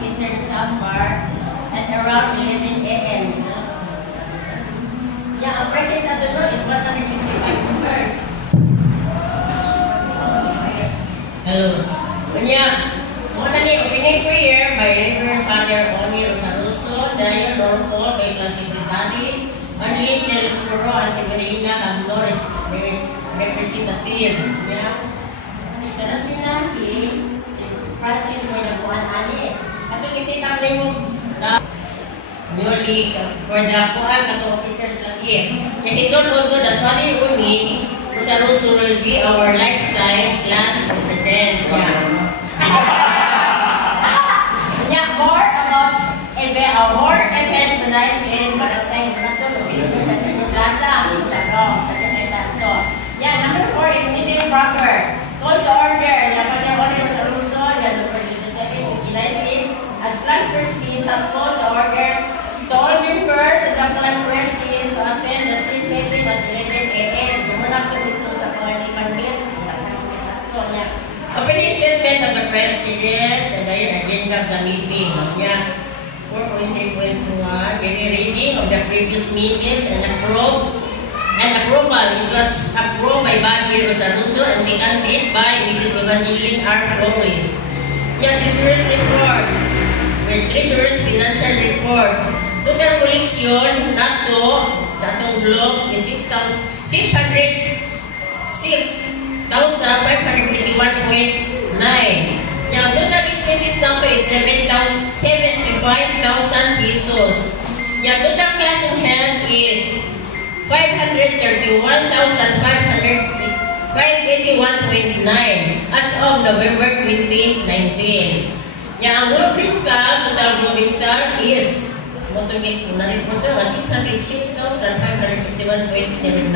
Eastern Sambar at around 11 a.m. Yeah, ang present na doon is 165 members. Hello. Kanya, muna ni opening prayer by Reverend Father Oni Rosaruso, Dayo Norco, by Class Secretary, Manlin Del Escuro, ang Severina, ang Norris Representative. Yeah. Sa nasunang si Francis mo yung nakuhan ani. At ito ititap na yung newly for the kuhan kato officers lagi. And ito also, the Father Oni Rosaruso will be our lifetime plan president. Yeah, more about more event tonight in Barangay Nato, kasi ito na sa plaza, sa Jakarta. Yeah, number 4 is meeting proper. Call to order. Yeah, Father Oni Rosaruso, yeah, number 27, United as Clan First Team has called to order to all members of the Clan First Team to attend the St. Meeting at 11 a.m. Yung muna ko dito sa pangaliman minutes. Opening statement of the President and the agenda of the meeting. Yeah. 4.3.1, any reading of the previous meetings and approval. It was approved by Bobby Rosaruso and seconded by Mrs. Evangeline R. Flores. Yeah, Treasurer's report. With Treasurer's financial report. Total collection nato sa atong blog is 606,581.9. Yung total expenses nato is 75,000 pesos. Yung total cash on hand is 531,581.9 as of November 2019. Yung ang blueprint tag, total blueprint tag is 606,551.79.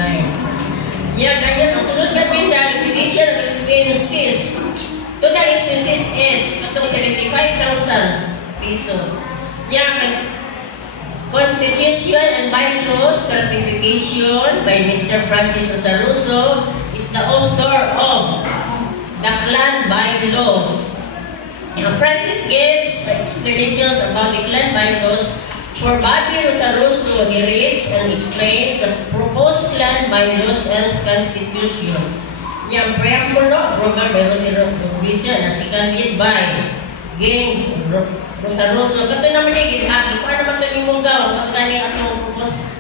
Yan, ganyan. Ang sunod na pinda, division of expenses. Total expenses is 75,000 pesos. Yan, Constitution and Bylaws certification by Mr. Francis Rosaruso is the author of the Clan Bylaws. Francis gives explanations about the Clan Bylaws. For Bobby Rosaruso, he reads and explains the proposed Clan Bylaws and Constitution. Yung preambulo, Robert by Rosaruso, na seconded by Gang Rosaruso. Kato naman yung githaki. Kung ano naman ito yung munggaw, kato gani atong proposed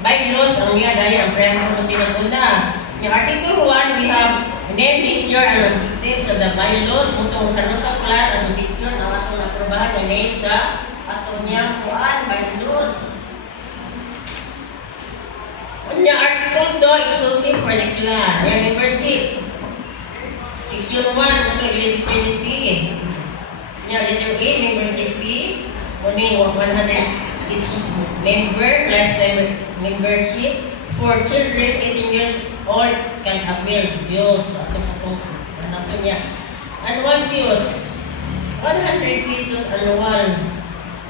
bylaws, ang niya dahil ang preambulo tinagunda. Yung Article 1, we have name, picture, and objectives of the bylaws. Mutong Rosaruso Clan Association, ang atong naprobahan na name sa ato niya kuan bylaws. Unya Article 2, exclusive for the clan. Yung membership. Section 1, ito eligibility. Yung letter A, membership B. Only 100 each member, lifetime membership. For children 18 years old can avail Diyos. Ito niya. Annual Diyos. 100 pesos annual.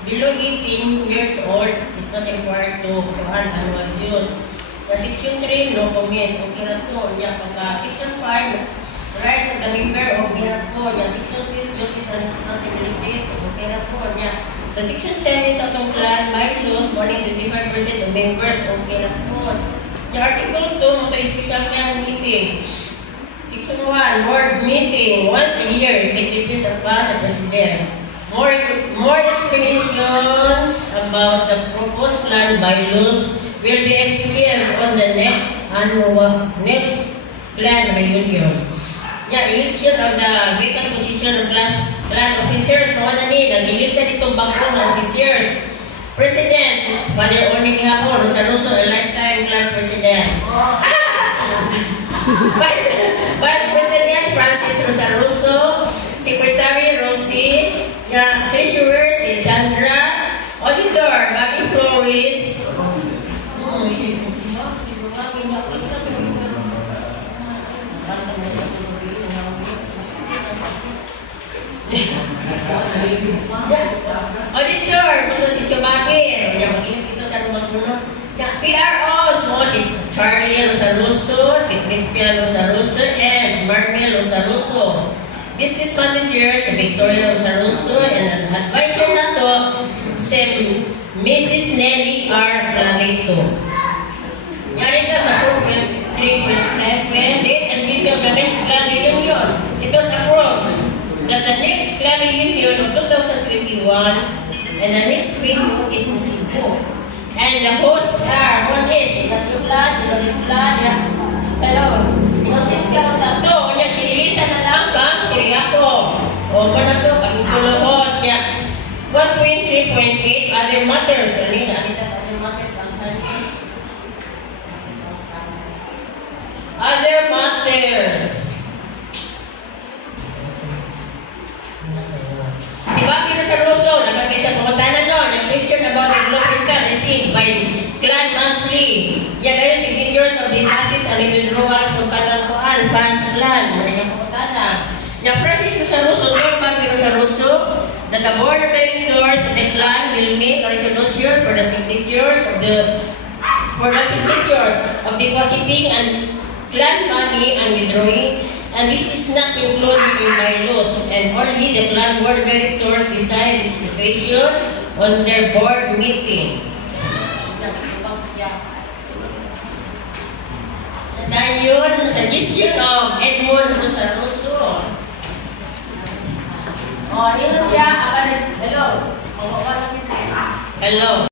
Below 18 years old is not required to provide annual dues. Section 3, no comments. Okay na ito. Section 5, rights of the member. Okay na ito. Section 6, duties and responsibilities. Okay na ito. Sa Section 7, sa itong clan, bylaws, more than 25% of members. Okay na ito. Article 2, ito special clan meeting. Section 1, board meeting. Once a year, it depends upon the president. More explanations about the proposed clan bylaws will be explained on the next clan reunion. Election of the vacant position of clan officers. Mga na ni, nag-elected itong bangkong officers. President, Father Oni Hapon, Rosaruso, a lifetime clan president. Vice President Francis Rosaruso, Secretary Rosie, Treasurer si Sandra, Auditor Bobby Flores, Auditor, ito si Chubabir, ito sa rumang puno. PROs mo si Charlie Rosaruso, si Crispian Rosaruso, and Marmel Rosaruso. Mr. business manager si Victoria Rosaruso and ang advisor na to si Mrs. Nelly R. Clarito. Yari na sa 4.3.7 date and video of the next plan reunion. It was approved that the next plan reunion of 2021 and the next venue is in Cebu. And the hosts are, one is Ignacio Blas, Loris Playa, hello, Inocencia Tato, kanya kinilisa na lang kang Siriaco. O kung na to, kami tulo host niya. 1.3.8 other matters. Ano yun? Kita sa other matters. Other matters. Si Bobby Rosaruso, naman kayo sa pangutanan no, nag-question about the blueprint received by Clan Monthly. Yan kayo signatures of the basis and withdrawals of Kalankuan, fans Clan. Ano yung pangutanan? Now, Francis Rosaruso, Lord Bobby Rosaruso, that the board of directors of the clan will make a resolution for the signatures of depositing and clan money and withdrawing, and this is not included in bylaws, and only the clan board of directors decide this situation on their board meeting. Dahil yun, suggestion of Edmond Rosaruso. Oh, yun siya. Hello. Hello.